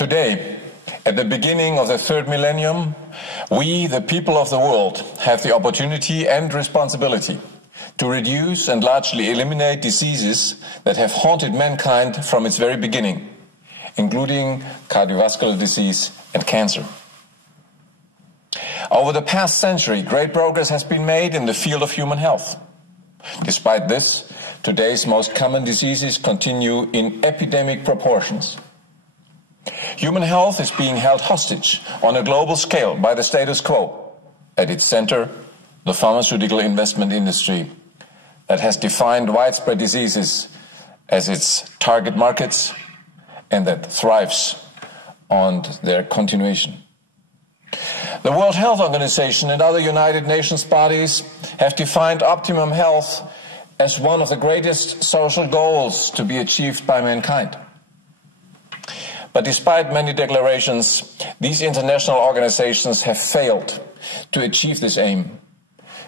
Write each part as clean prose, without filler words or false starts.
Today, at the beginning of the third millennium, we, the people of the world, have the opportunity and responsibility to reduce and largely eliminate diseases that have haunted mankind from its very beginning, including cardiovascular disease and cancer. Over the past century, great progress has been made in the field of human health. Despite this, today's most common diseases continue in epidemic proportions. Human health is being held hostage on a global scale by the status quo. At its center, the pharmaceutical investment industry that has defined widespread diseases as its target markets and that thrives on their continuation. The World Health Organization and other United Nations bodies have defined optimum health as one of the greatest social goals to be achieved by mankind. But despite many declarations, these international organizations have failed to achieve this aim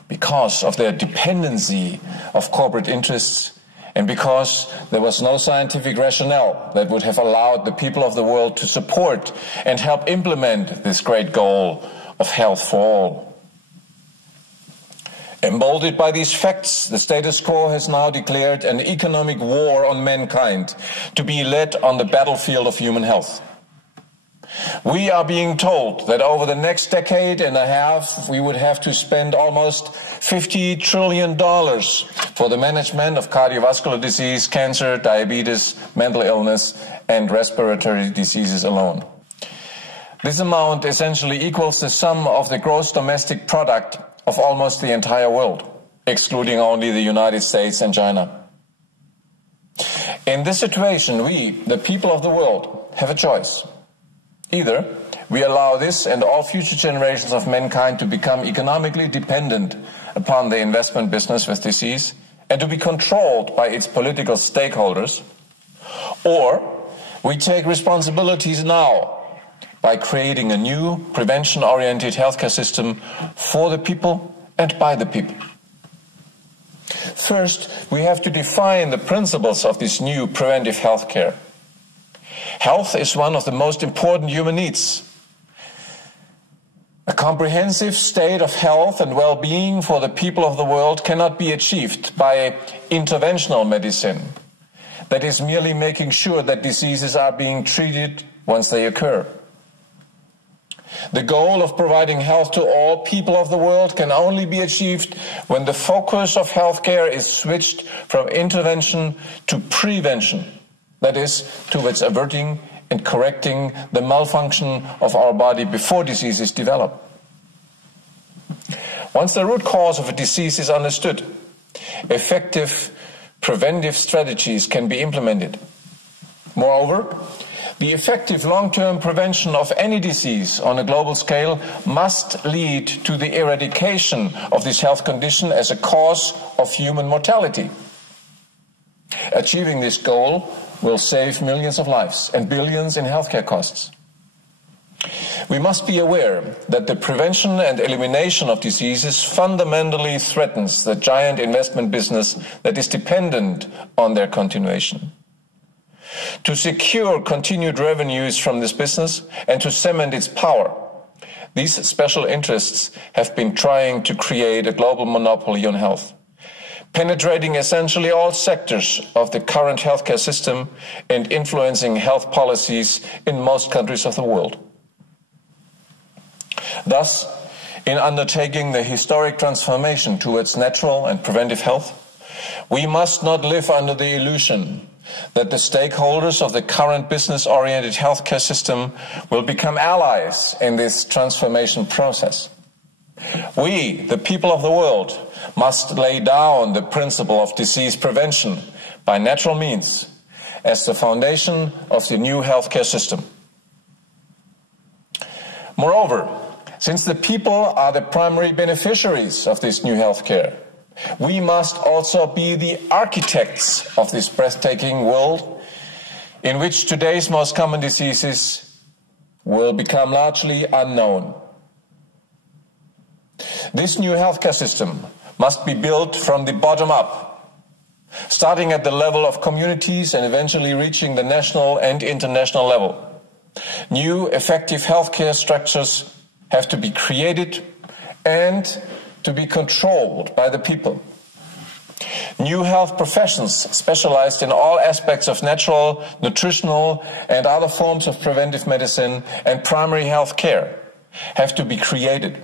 because of their dependency of corporate interests and because there was no scientific rationale that would have allowed the people of the world to support and help implement this great goal of health for all. Emboldened by these facts, the status quo has now declared an economic war on mankind to be led on the battlefield of human health. We are being told that over the next decade and a half, we would have to spend almost $50 trillion for the management of cardiovascular disease, cancer, diabetes, mental illness, and respiratory diseases alone. This amount essentially equals the sum of the gross domestic product of almost the entire world, excluding only the United States and China. In this situation, we, the people of the world, have a choice. Either we allow this and all future generations of mankind to become economically dependent upon the investment business with disease and to be controlled by its political stakeholders, or we take responsibilities now by creating a new prevention-oriented healthcare system for the people and by the people. First, we have to define the principles of this new preventive healthcare. Health is one of the most important human needs. A comprehensive state of health and well-being for the people of the world cannot be achieved by interventional medicine, that is merely making sure that diseases are being treated once they occur. The goal of providing health to all people of the world can only be achieved when the focus of healthcare is switched from intervention to prevention, that is, towards averting and correcting the malfunction of our body before diseases develop. Once the root cause of a disease is understood, effective preventive strategies can be implemented. Moreover, the effective long-term prevention of any disease on a global scale must lead to the eradication of this health condition as a cause of human mortality. Achieving this goal will save millions of lives and billions in healthcare costs. We must be aware that the prevention and elimination of diseases fundamentally threatens the giant investment business that is dependent on their continuation. To secure continued revenues from this business and to cement its power, these special interests have been trying to create a global monopoly on health, penetrating essentially all sectors of the current healthcare system and influencing health policies in most countries of the world. Thus, in undertaking the historic transformation towards natural and preventive health, we must not live under the illusion that the stakeholders of the current business-oriented healthcare system will become allies in this transformation process. We, the people of the world, must lay down the principle of disease prevention by natural means as the foundation of the new healthcare system. Moreover, since the people are the primary beneficiaries of this new healthcare, we must also be the architects of this breathtaking world in which today's most common diseases will become largely unknown. This new healthcare system must be built from the bottom up, starting at the level of communities and eventually reaching the national and international level. New effective healthcare structures have to be created and to be controlled by the people. New health professions specialized in all aspects of natural, nutritional, and other forms of preventive medicine and primary health care have to be created.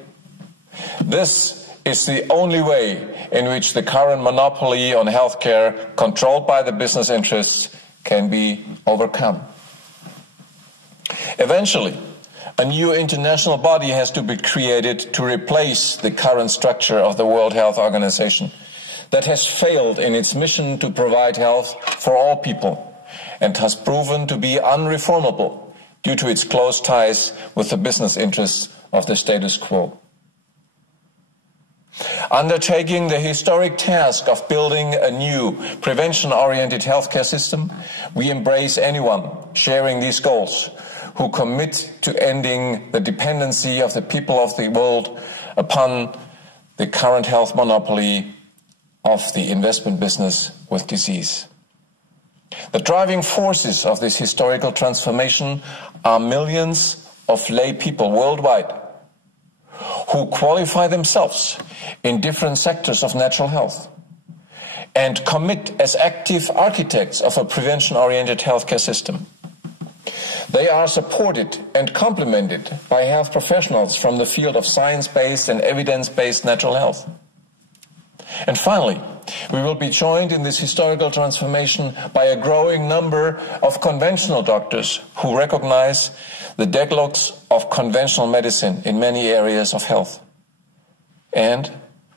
This is the only way in which the current monopoly on healthcare, controlled by the business interests, can be overcome. Eventually, a new international body has to be created to replace the current structure of the World Health Organization that has failed in its mission to provide health for all people and has proven to be unreformable due to its close ties with the business interests of the status quo. Undertaking the historic task of building a new prevention-oriented healthcare system, we embrace anyone sharing these goals who commit to ending the dependency of the people of the world upon the current health monopoly of the investment business with disease. The driving forces of this historical transformation are millions of lay people worldwide who qualify themselves in different sectors of natural health and commit as active architects of a prevention-oriented healthcare system. They are supported and complemented by health professionals from the field of science-based and evidence-based natural health. And finally, we will be joined in this historical transformation by a growing number of conventional doctors who recognize the deadlocks of conventional medicine in many areas of health, and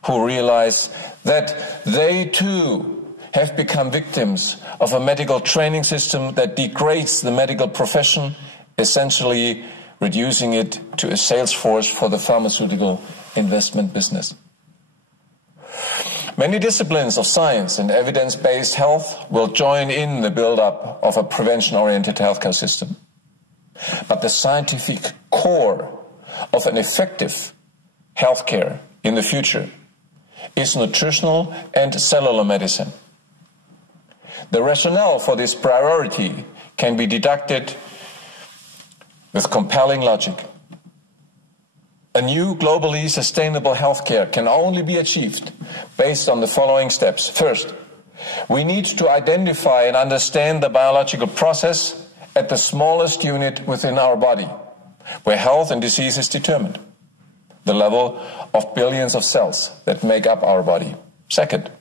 who realize that they too have become victims of a medical training system that degrades the medical profession, essentially reducing it to a sales force for the pharmaceutical investment business. Many disciplines of science and evidence-based health will join in the build-up of a prevention-oriented healthcare system. But the scientific core of an effective healthcare in the future is nutritional and cellular medicine. The rationale for this priority can be deducted with compelling logic. A new globally sustainable healthcare can only be achieved based on the following steps. First, we need to identify and understand the biological process at the smallest unit within our body, where health and disease is determined, the level of billions of cells that make up our body. Second,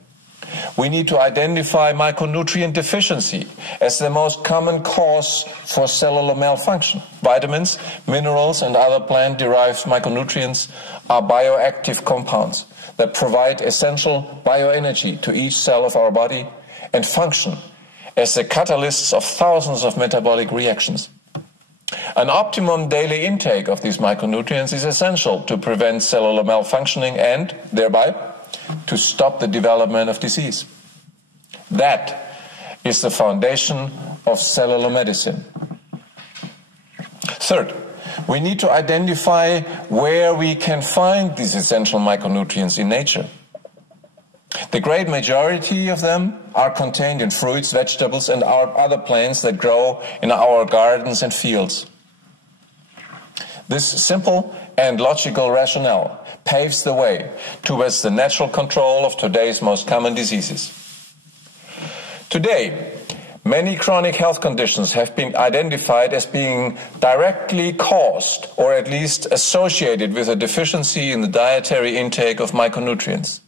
we need to identify micronutrient deficiency as the most common cause for cellular malfunction. Vitamins, minerals, and other plant-derived micronutrients are bioactive compounds that provide essential bioenergy to each cell of our body and function as the catalysts of thousands of metabolic reactions. An optimum daily intake of these micronutrients is essential to prevent cellular malfunctioning and, thereby, to stop the development of disease. That is the foundation of cellular medicine. Third, we need to identify where we can find these essential micronutrients in nature. The great majority of them are contained in fruits, vegetables, and other plants that grow in our gardens and fields. This simple and logical rationale paves the way towards the natural control of today's most common diseases. Today, many chronic health conditions have been identified as being directly caused or at least associated with a deficiency in the dietary intake of micronutrients.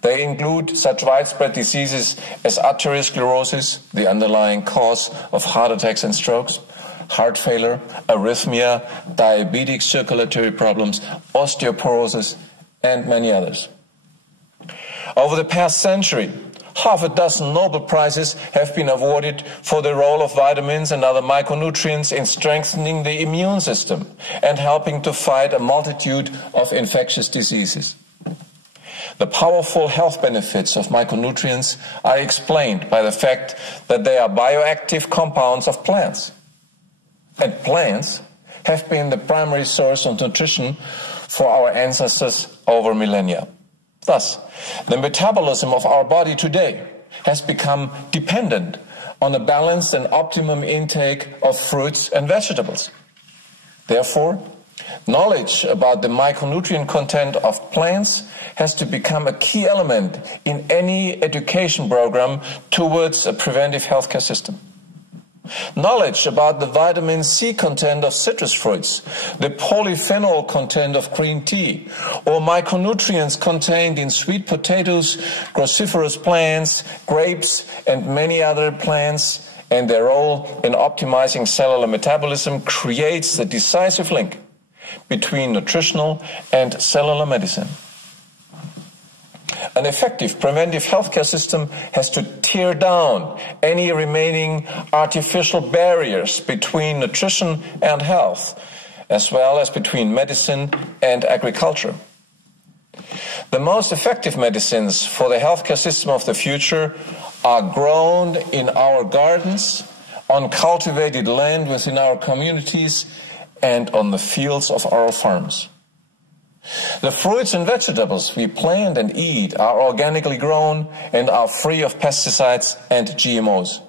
They include such widespread diseases as arteriosclerosis, the underlying cause of heart attacks and strokes, heart failure, arrhythmia, diabetic circulatory problems, osteoporosis, and many others. Over the past century, half a dozen Nobel Prizes have been awarded for the role of vitamins and other micronutrients in strengthening the immune system and helping to fight a multitude of infectious diseases. The powerful health benefits of micronutrients are explained by the fact that they are bioactive compounds of plants. And plants have been the primary source of nutrition for our ancestors over millennia. Thus, the metabolism of our body today has become dependent on a balanced and optimum intake of fruits and vegetables. Therefore, knowledge about the micronutrient content of plants has to become a key element in any education program towards a preventive healthcare system. Knowledge about the vitamin C content of citrus fruits, the polyphenol content of green tea, or micronutrients contained in sweet potatoes, cruciferous plants, grapes, and many other plants, and their role in optimizing cellular metabolism creates the decisive link between nutritional and cellular medicine. An effective preventive healthcare system has to tear down any remaining artificial barriers between nutrition and health, as well as between medicine and agriculture. The most effective medicines for the healthcare system of the future are grown in our gardens, on cultivated land within our communities, and on the fields of our farms. The fruits and vegetables we plant and eat are organically grown and are free of pesticides and GMOs.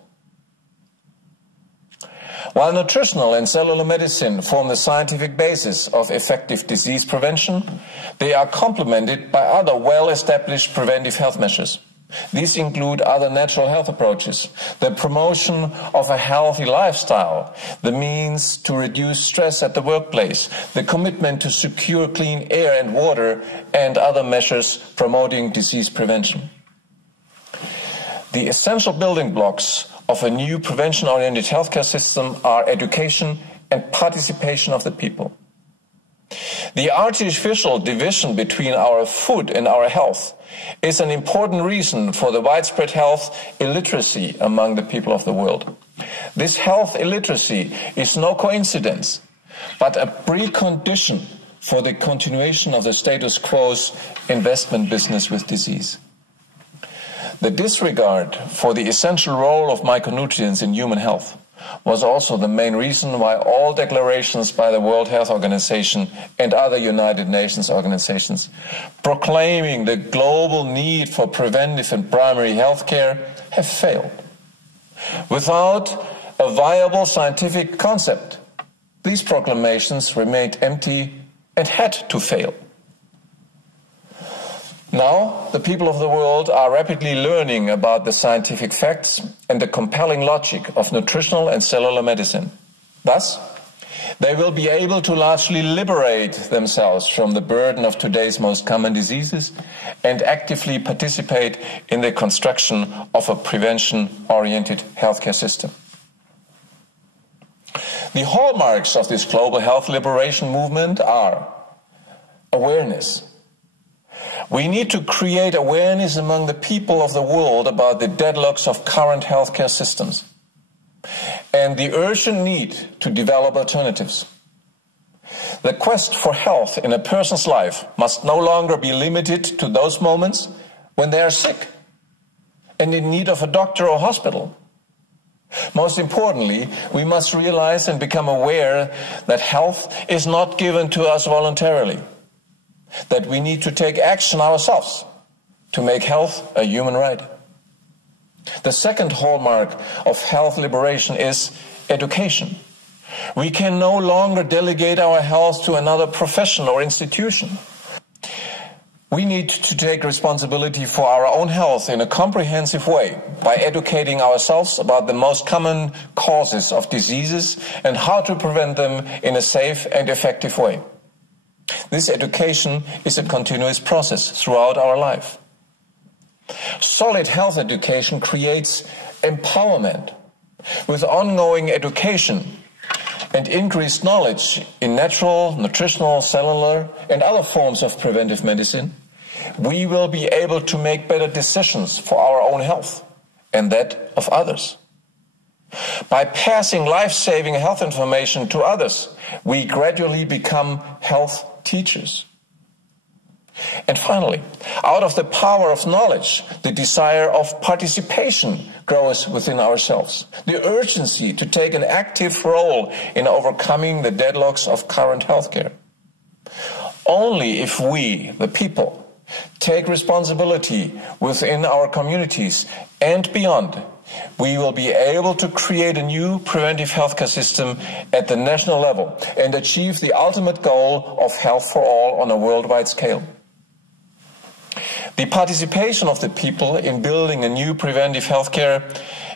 While nutritional and cellular medicine form the scientific basis of effective disease prevention, they are complemented by other well-established preventive health measures. These include other natural health approaches, the promotion of a healthy lifestyle, the means to reduce stress at the workplace, the commitment to secure clean air and water, and other measures promoting disease prevention. The essential building blocks of a new prevention-oriented healthcare system are education and participation of the people. The artificial division between our food and our health is an important reason for the widespread health illiteracy among the people of the world. This health illiteracy is no coincidence, but a precondition for the continuation of the status quo's investment business with disease. The disregard for the essential role of micronutrients in human health was also the main reason why all declarations by the World Health Organization and other United Nations organizations proclaiming the global need for preventive and primary health care have failed. Without a viable scientific concept, these proclamations remained empty and had to fail. Now, the people of the world are rapidly learning about the scientific facts and the compelling logic of nutritional and cellular medicine. Thus, they will be able to largely liberate themselves from the burden of today's most common diseases and actively participate in the construction of a prevention-oriented healthcare system. The hallmarks of this global health liberation movement are awareness. We need to create awareness among the people of the world about the deadlocks of current healthcare systems and the urgent need to develop alternatives. The quest for health in a person's life must no longer be limited to those moments when they are sick and in need of a doctor or hospital. Most importantly, we must realize and become aware that health is not given to us voluntarily, that we need to take action ourselves to make health a human right. The second hallmark of health liberation is education. We can no longer delegate our health to another profession or institution. We need to take responsibility for our own health in a comprehensive way by educating ourselves about the most common causes of diseases and how to prevent them in a safe and effective way. This education is a continuous process throughout our life. Solid health education creates empowerment. With ongoing education and increased knowledge in natural, nutritional, cellular, and other forms of preventive medicine, we will be able to make better decisions for our own health and that of others. By passing life-saving health information to others, we gradually become health teachers. And finally, out of the power of knowledge, the desire of participation grows within ourselves. The urgency to take an active role in overcoming the deadlocks of current healthcare. Only if we, the people, take responsibility within our communities and beyond, we will be able to create a new preventive healthcare system at the national level and achieve the ultimate goal of health for all on a worldwide scale. The participation of the people in building a new preventive healthcare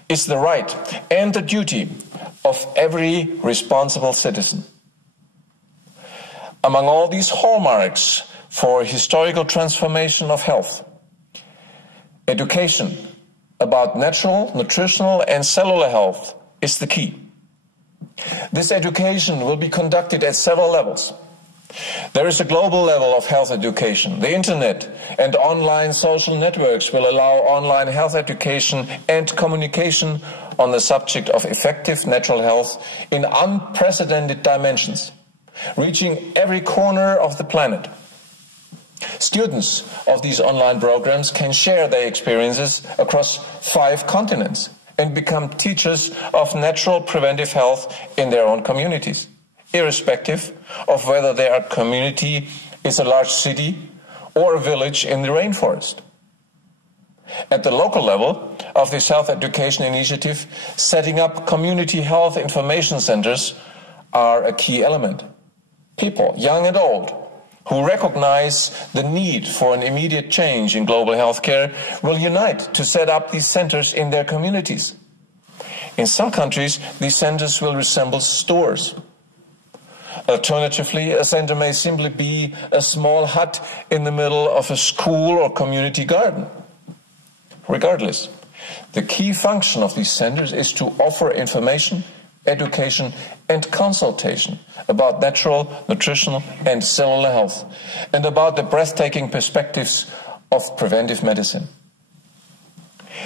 is the right and the duty of every responsible citizen. Among all these hallmarks for historical transformation of health, education about natural, nutritional and cellular health is the key. This education will be conducted at several levels. There is a global level of health education. The internet and online social networks will allow online health education and communication on the subject of effective natural health in unprecedented dimensions, reaching every corner of the planet. Students of these online programs can share their experiences across 5 continents and become teachers of natural preventive health in their own communities, irrespective of whether their community is a large city or a village in the rainforest. At the local level of this health education initiative, setting up community health information centers are a key element. People, young and old, who recognize the need for an immediate change in global healthcare will unite to set up these centers in their communities. In some countries, these centers will resemble stores. Alternatively, a center may simply be a small hut in the middle of a school or community garden. Regardless, the key function of these centers is to offer information, education and consultation about natural, nutritional and cellular health, and about the breathtaking perspectives of preventive medicine.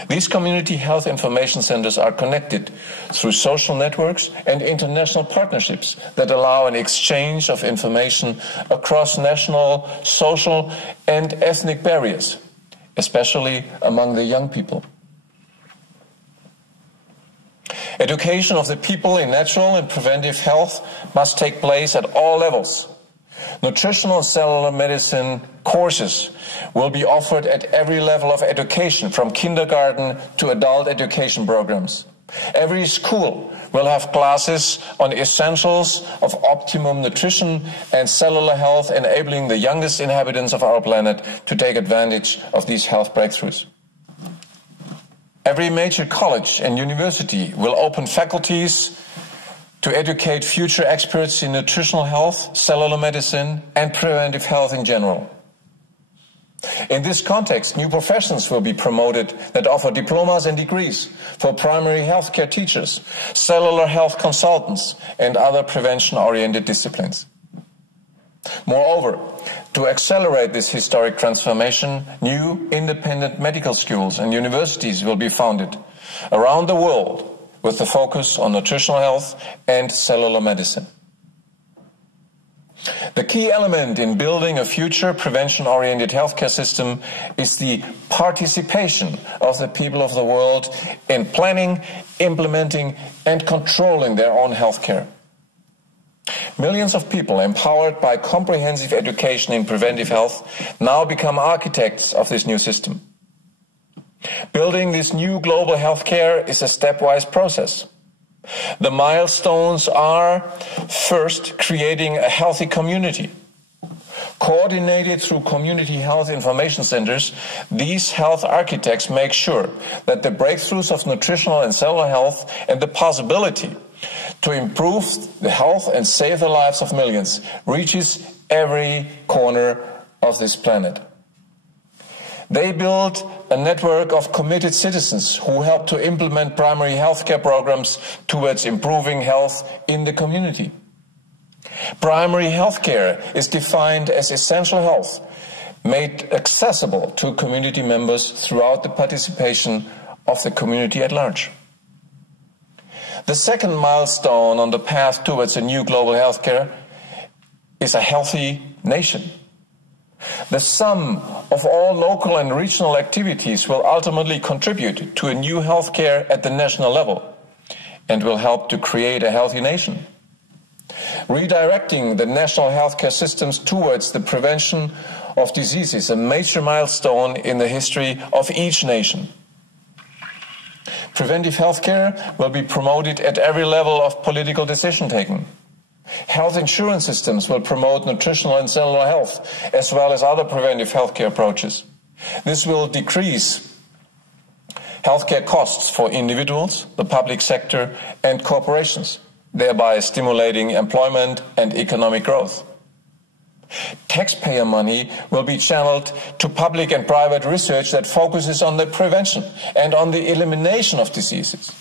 These community health information centers are connected through social networks and international partnerships that allow an exchange of information across national, social and ethnic barriers, especially among the young people. Education of the people in natural and preventive health must take place at all levels. Nutritional and cellular medicine courses will be offered at every level of education, from kindergarten to adult education programs. Every school will have classes on essentials of optimum nutrition and cellular health, enabling the youngest inhabitants of our planet to take advantage of these health breakthroughs. Every major college and university will open faculties to educate future experts in nutritional health, cellular medicine, and preventive health in general. In this context, new professions will be promoted that offer diplomas and degrees for primary healthcare teachers, cellular health consultants, and other prevention-oriented disciplines. Moreover, to accelerate this historic transformation, new independent medical schools and universities will be founded around the world with the focus on nutritional health and cellular medicine. The key element in building a future prevention-oriented healthcare system is the participation of the people of the world in planning, implementing, and controlling their own healthcare. Millions of people empowered by comprehensive education in preventive health now become architects of this new system. Building this new global healthcare is a stepwise process. The milestones are, first, creating a healthy community. Coordinated through community health information centers, these health architects make sure that the breakthroughs of nutritional and cellular health and the possibility to improve the health and save the lives of millions reaches every corner of this planet. They build a network of committed citizens who help to implement primary healthcare programs towards improving health in the community. Primary healthcare is defined as essential health, made accessible to community members throughout the participation of the community at large. The second milestone on the path towards a new global healthcare is a healthy nation. The sum of all local and regional activities will ultimately contribute to a new healthcare at the national level and will help to create a healthy nation. Redirecting the national healthcare systems towards the prevention of disease is a major milestone in the history of each nation. Preventive healthcare will be promoted at every level of political decision-taking. Health insurance systems will promote nutritional and cellular health, as well as other preventive healthcare approaches. This will decrease healthcare costs for individuals, the public sector, and corporations, thereby stimulating employment and economic growth. Taxpayer money will be channeled to public and private research that focuses on the prevention and on the elimination of diseases.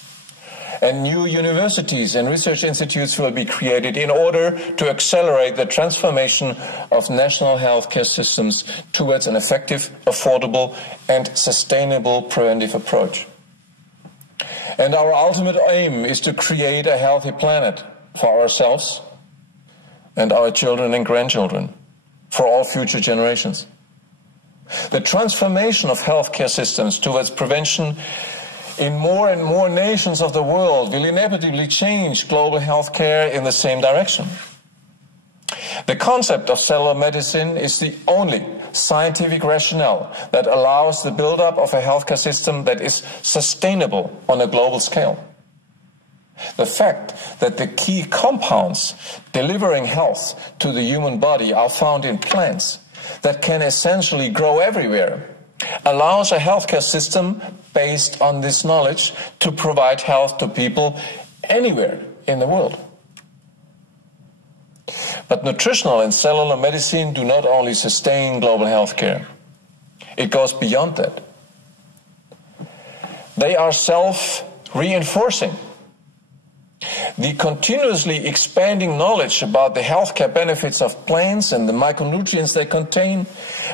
And new universities and research institutes will be created in order to accelerate the transformation of national healthcare systems towards an effective, affordable, and sustainable preventive approach. And our ultimate aim is to create a healthy planet for ourselves and our children and grandchildren, for all future generations. The transformation of healthcare systems towards prevention in more and more nations of the world will inevitably change global healthcare in the same direction. The concept of cellular medicine is the only scientific rationale that allows the build-up of a healthcare system that is sustainable on a global scale. The fact that the key compounds delivering health to the human body are found in plants that can essentially grow everywhere allows a healthcare system based on this knowledge to provide health to people anywhere in the world. But nutritional and cellular medicine do not only sustain global healthcare. It goes beyond that. They are self-reinforcing. The continuously expanding knowledge about the healthcare benefits of plants and the micronutrients they contain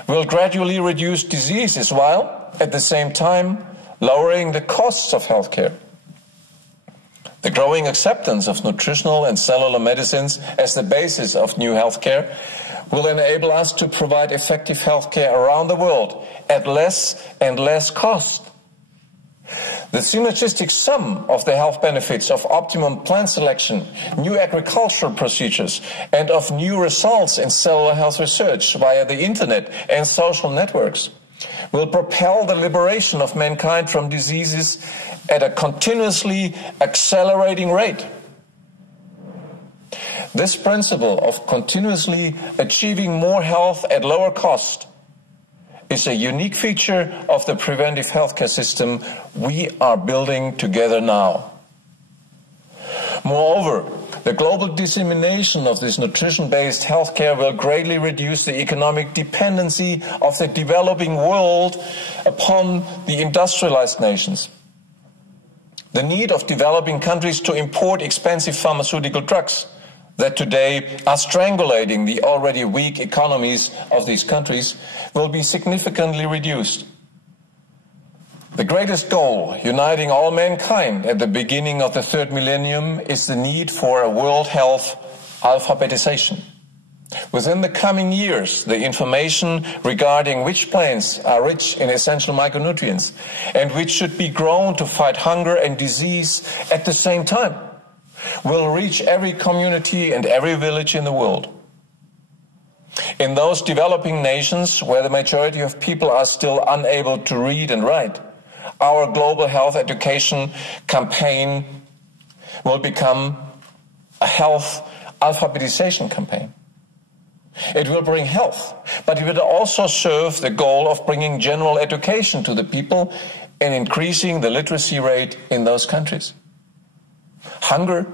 will gradually reduce diseases while, at the same time, lowering the costs of healthcare. The growing acceptance of nutritional and cellular medicines as the basis of new healthcare will enable us to provide effective healthcare around the world at less and less cost. The synergistic sum of the health benefits of optimum plant selection, new agricultural procedures, and of new results in cellular health research via the internet and social networks will propel the liberation of mankind from diseases at a continuously accelerating rate. This principle of continuously achieving more health at lower cost is a unique feature of the preventive healthcare system we are building together now. Moreover, the global dissemination of this nutrition-based healthcare will greatly reduce the economic dependency of the developing world upon the industrialized nations. The need of developing countries to import expensive pharmaceutical drugs that today are strangulating the already weak economies of these countries will be significantly reduced. The greatest goal uniting all mankind at the beginning of the third millennium is the need for a world health alphabetization. Within the coming years, the information regarding which plants are rich in essential micronutrients and which should be grown to fight hunger and disease at the same time will reach every community and every village in the world. In those developing nations where the majority of people are still unable to read and write, our global health education campaign will become a health alphabetization campaign. It will bring health, but it will also serve the goal of bringing general education to the people and increasing the literacy rate in those countries. Hunger,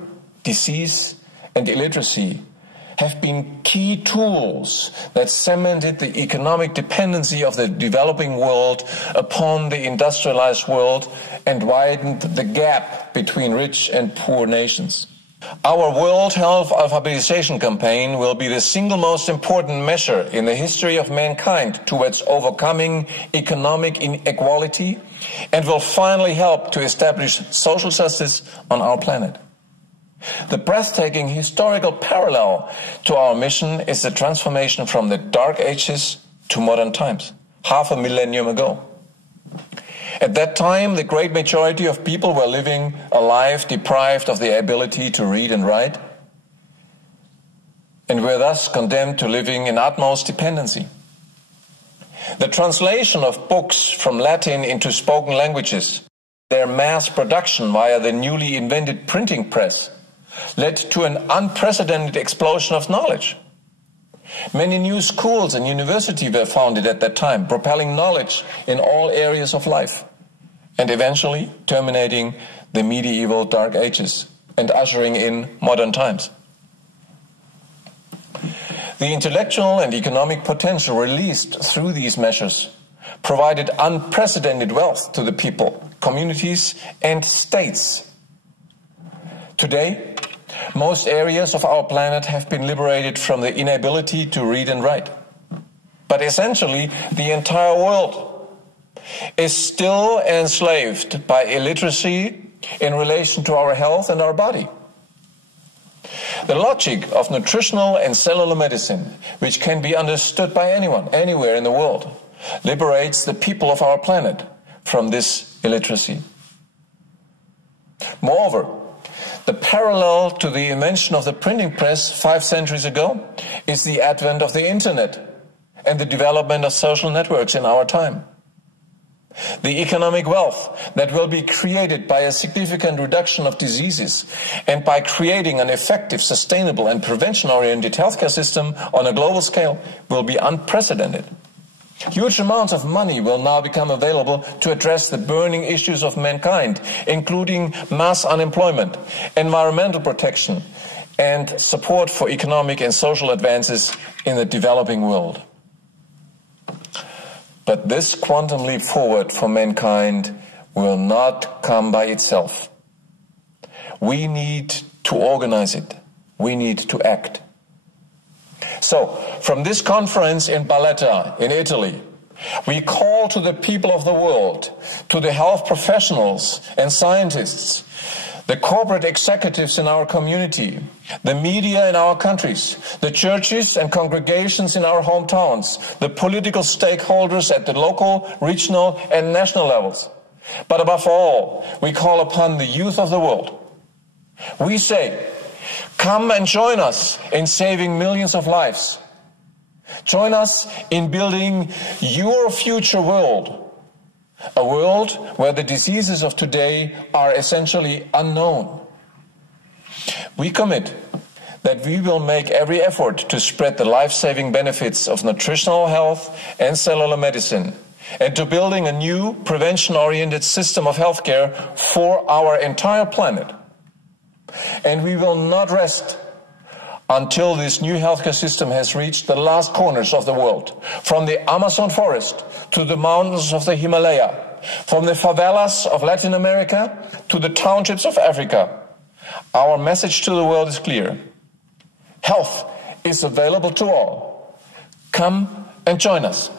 disease, and illiteracy have been key tools that cemented the economic dependency of the developing world upon the industrialized world and widened the gap between rich and poor nations. Our World Health Alphabetization Campaign will be the single most important measure in the history of mankind towards overcoming economic inequality and will finally help to establish social justice on our planet. The breathtaking historical parallel to our mission is the transformation from the Dark Ages to modern times, half a millennium ago. At that time, the great majority of people were living a life deprived of the ability to read and write, and were thus condemned to living in utmost dependency. The translation of books from Latin into spoken languages their mass production via the newly invented printing press led to an unprecedented explosion of knowledge. Many new schools and universities were founded at that time, propelling knowledge in all areas of life, and eventually terminating the medieval Dark Ages and ushering in modern times. The intellectual and economic potential released through these measures provided unprecedented wealth to the people, communities, and states. Today, most areas of our planet have been liberated from the inability to read and write. But essentially, the entire world is still enslaved by illiteracy in relation to our health and our body. The logic of nutritional and cellular medicine, which can be understood by anyone, anywhere in the world, liberates the people of our planet from this illiteracy. Moreover, the parallel to the invention of the printing press 5 centuries ago is the advent of the internet and the development of social networks in our time. The economic wealth that will be created by a significant reduction of diseases and by creating an effective, sustainable and prevention-oriented healthcare system on a global scale will be unprecedented. Huge amounts of money will now become available to address the burning issues of mankind, including mass unemployment, environmental protection, and support for economic and social advances in the developing world. But this quantum leap forward for mankind will not come by itself. We need to organize it. We need to act. So, from this conference in Barletta, in Italy, we call to the people of the world, to the health professionals and scientists, the corporate executives in our community, the media in our countries, the churches and congregations in our hometowns, the political stakeholders at the local, regional and national levels. But above all, we call upon the youth of the world. We say, come and join us in saving millions of lives. Join us in building your future world. A world where the diseases of today are essentially unknown. We commit that we will make every effort to spread the life-saving benefits of nutritional health and cellular medicine, and to building a new prevention-oriented system of healthcare for our entire planet. And we will not rest until this new healthcare system has reached the last corners of the world, from the Amazon forest to the mountains of the Himalaya, from the favelas of Latin America to the townships of Africa. Our message to the world is clear. Health is available to all. Come and join us.